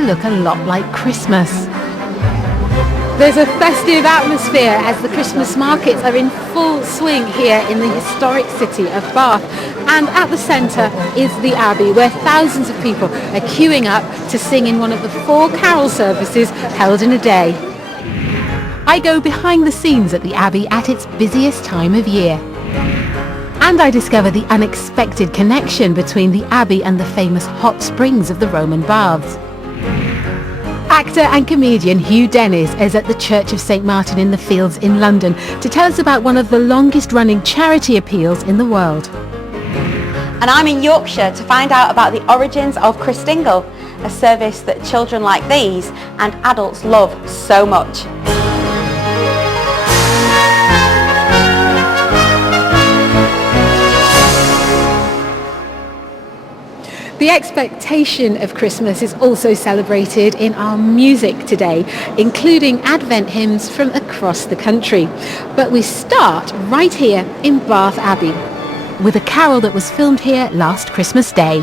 to look a lot like Christmas. There's a festive atmosphere as the Christmas markets are in full swing here in the historic city of Bath. And at the centre is the Abbey, where thousands of people are queuing up to sing in one of the 4 carol services held in a day. I go behind the scenes at the Abbey at its busiest time of year. And I discover the unexpected connection between the Abbey and the famous hot springs of the Roman baths. Actor and comedian Hugh Dennis is at the Church of St Martin in the Fields in London to tell us about one of the longest running charity appeals in the world. And I'm in Yorkshire to find out about the origins of Christingle, a service that children like these and adults love so much. The expectation of Christmas is also celebrated in our music today, including Advent hymns from across the country. But we start right here in Bath Abbey with a carol that was filmed here last Christmas Day.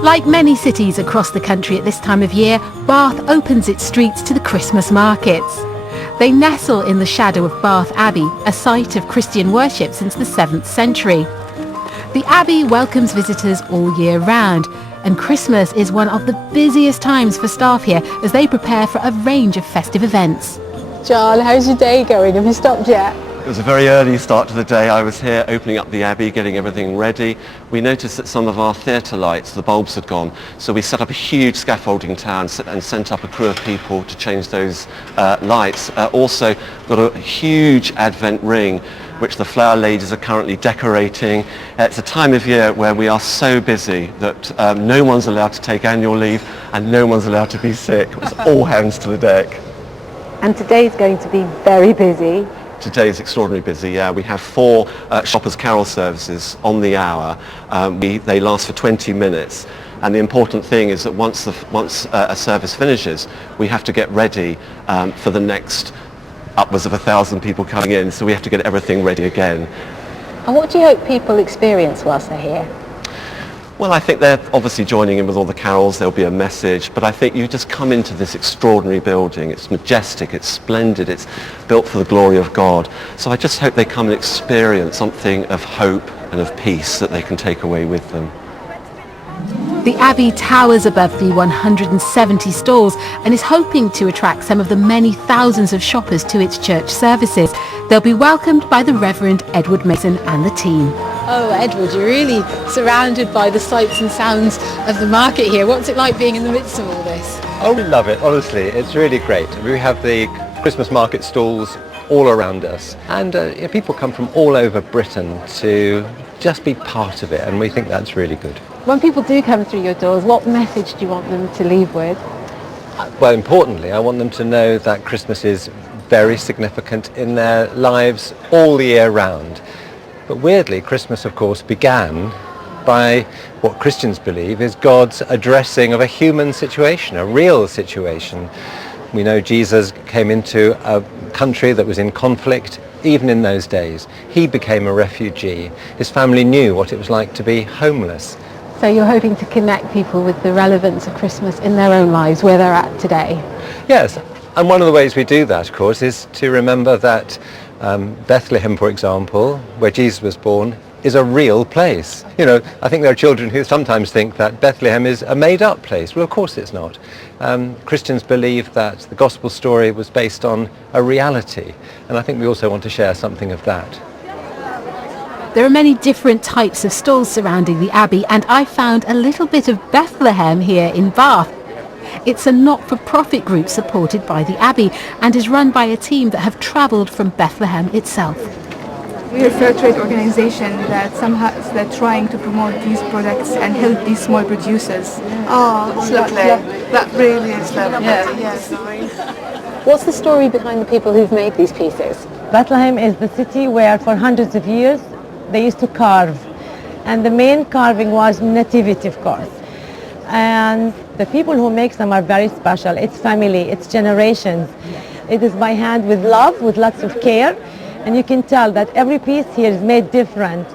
Like many cities across the country at this time of year, Bath opens its streets to the Christmas markets. They nestle in the shadow of Bath Abbey, a site of Christian worship since the 7th century. The Abbey welcomes visitors all year round, and Christmas is one of the busiest times for staff here as they prepare for a range of festive events. John, how's your day going? Have you stopped yet? It was a very early start to the day. I was here opening up the Abbey, getting everything ready. We noticed that some of our theatre lights, the bulbs had gone, so we set up a huge scaffolding tower and sent up a crew of people to change those lights. Also got a huge Advent ring which the flower ladies are currently decorating. It's a time of year where we are so busy that no one's allowed to take annual leave and no one's allowed to be sick. It's all hands to the deck. And today's going to be very busy. Today is extraordinarily busy, yeah. We have 4 shoppers' carol services on the hour. They last for 20 minutes. And the important thing is that once a service finishes, we have to get ready for the next upwards of 1,000 people coming in. So we have to get everything ready again. And what do you hope people experience whilst they're here? Well, I think they're obviously joining in with all the carols. There'll be a message, but I think you just come into this extraordinary building. It's majestic, it's splendid, it's built for the glory of God. So I just hope they come and experience something of hope and of peace that they can take away with them. The Abbey towers above the 170 stalls and is hoping to attract some of the many thousands of shoppers to its church services. They'll be welcomed by the Reverend Edward Mason and the team. Oh, Edward, you're really surrounded by the sights and sounds of the market here. What's it like being in the midst of all this? Oh, we love it, honestly. It's really great. We have the Christmas market stalls all around us, and people come from all over Britain to just be part of it, and we think that's really good. When people do come through your doors, what message do you want them to leave with? Well, importantly, I want them to know that Christmas is very significant in their lives all the year round. But weirdly, Christmas, of course, began by what Christians believe is God's addressing of a human situation, a real situation. We know Jesus came into a country that was in conflict. Even in those days, he became a refugee. His family knew what it was like to be homeless. So you're hoping to connect people with the relevance of Christmas in their own lives, where they're at today? Yes, and one of the ways we do that, of course, is to remember that Bethlehem, for example, where Jesus was born, is a real place. You know, I think there are children who sometimes think that Bethlehem is a made-up place. Well, of course it's not. Christians believe that the gospel story was based on a reality, and I think we also want to share something of that. There are many different types of stalls surrounding the Abbey, and I found a little bit of Bethlehem here in Bath. It's a not-for-profit group supported by the Abbey and is run by a team that have travelled from Bethlehem itself. We're a fair trade organization that somehow they're trying to promote these products and help these small producers. Oh, it's lovely. That really is lovely. Yes. What's the story behind the people who've made these pieces? Bethlehem is the city where for hundreds of years they used to carve, and the main carving was nativity, of course. And the people who make them are very special. It's family, it's generations. It is by hand with love, with lots of care, and you can tell that every piece here is made different.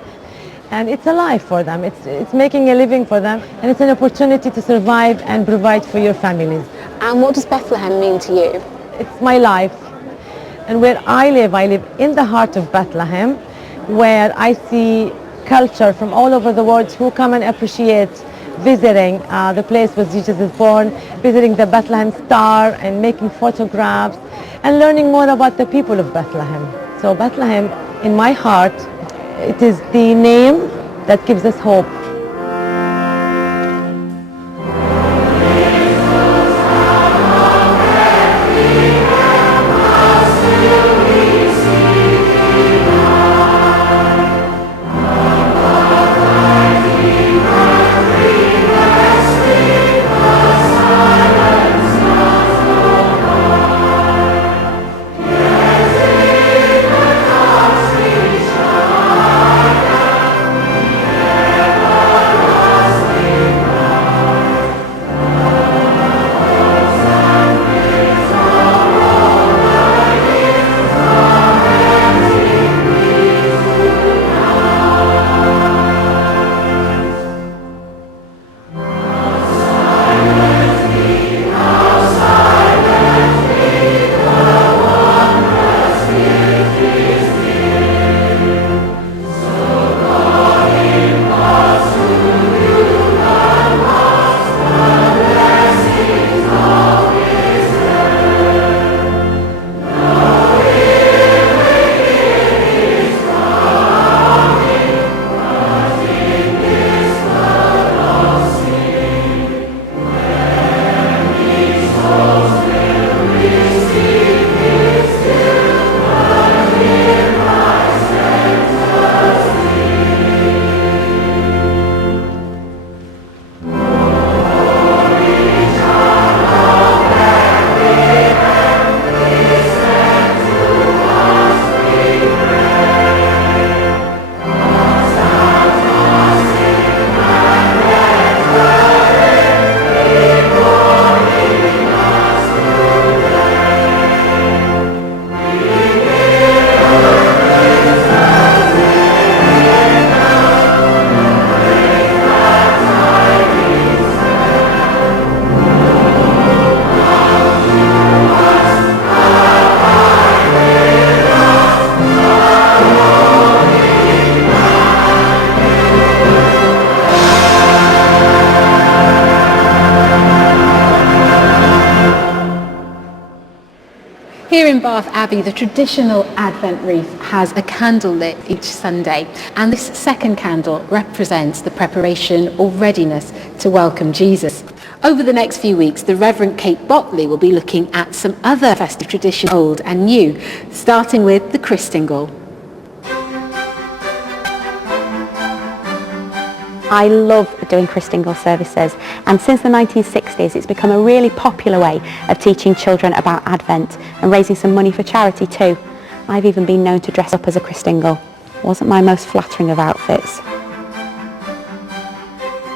And it's a life for them. It's making a living for them, and it's an opportunity to survive and provide for your families. And what does Bethlehem mean to you? It's my life. And where I live in the heart of Bethlehem, where I see culture from all over the world who come and appreciate visiting the place where Jesus is born, visiting the Bethlehem Star and making photographs and learning more about the people of Bethlehem. So Bethlehem, in my heart, it is the name that gives us hope. Here in Bath Abbey, the traditional Advent wreath has a candle lit each Sunday, and this second candle represents the preparation or readiness to welcome Jesus. Over the next few weeks, the Reverend Kate Botley will be looking at some other festive traditions, old and new, starting with the Christingle. I love doing Christingle services, and since the 1960s it's become a really popular way of teaching children about Advent and raising some money for charity too. I've even been known to dress up as a Christingle. Wasn't my most flattering of outfits.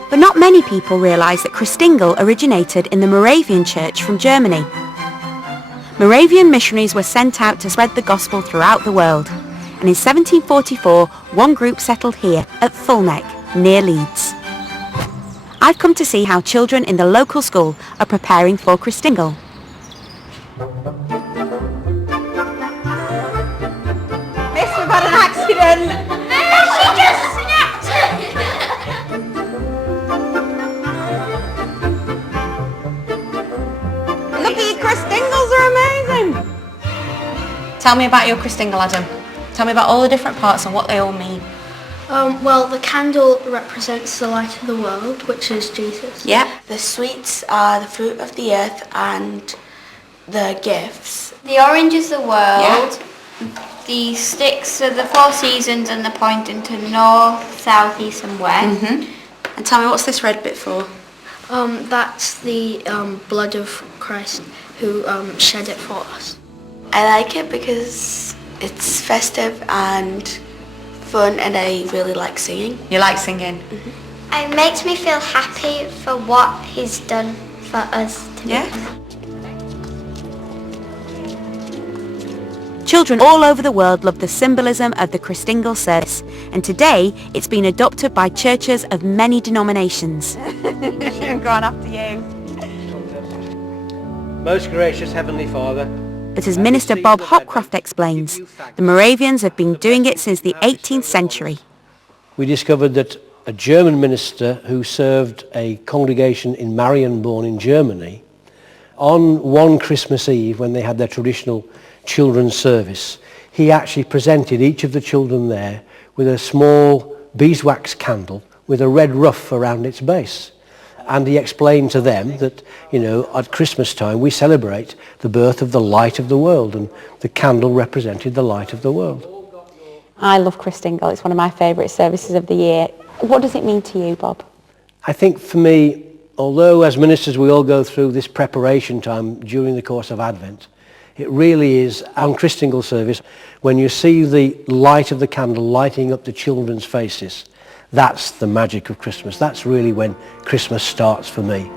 But not many people realise that Christingle originated in the Moravian Church from Germany. Moravian missionaries were sent out to spread the gospel throughout the world, and in 1744 one group settled here at Fulneck, near Leeds. I've come to see how children in the local school are preparing for Christingle. Miss, we've had an accident! She just snapped it! Look at your Christingles, are amazing! Tell me about your Christingle, Adam. Tell me about all the different parts and what they all mean. Well, the candle represents the light of the world, which is Jesus. Yeah. The sweets are the fruit of the earth and the gifts. The orange is the world. Yeah. The sticks are the 4 seasons and they're pointing to north, south, east and west. And tell me, what's this red bit for? That's the blood of Christ who shed it for us. I like it because it's festive and fun, and I really like singing. You like singing? It makes me feel happy for what he's done for us to Yeah. Children all over the world love the symbolism of the Christingle service, and today it's been adopted by churches of many denominations. Go on, after you. Most gracious Heavenly Father, But as Minister Bob Hopcroft explains, the Moravians have been doing it since the 18th century. we discovered that a German minister who served a congregation in Marienborn in Germany, on one Christmas Eve when they had their traditional children's service, he actually presented each of the children there with a small beeswax candle with a red ruff around its base. And he explained to them that, you know, at Christmas time we celebrate the birth of the light of the world, and the candle represented the light of the world. I love Christingle. It's one of my favourite services of the year. What does it mean to you, Bob? I think for me, although as ministers we all go through this preparation time during the course of Advent, it really is, on Christingle service, when you see the light of the candle lighting up the children's faces, that's the magic of Christmas. That's really when Christmas starts for me.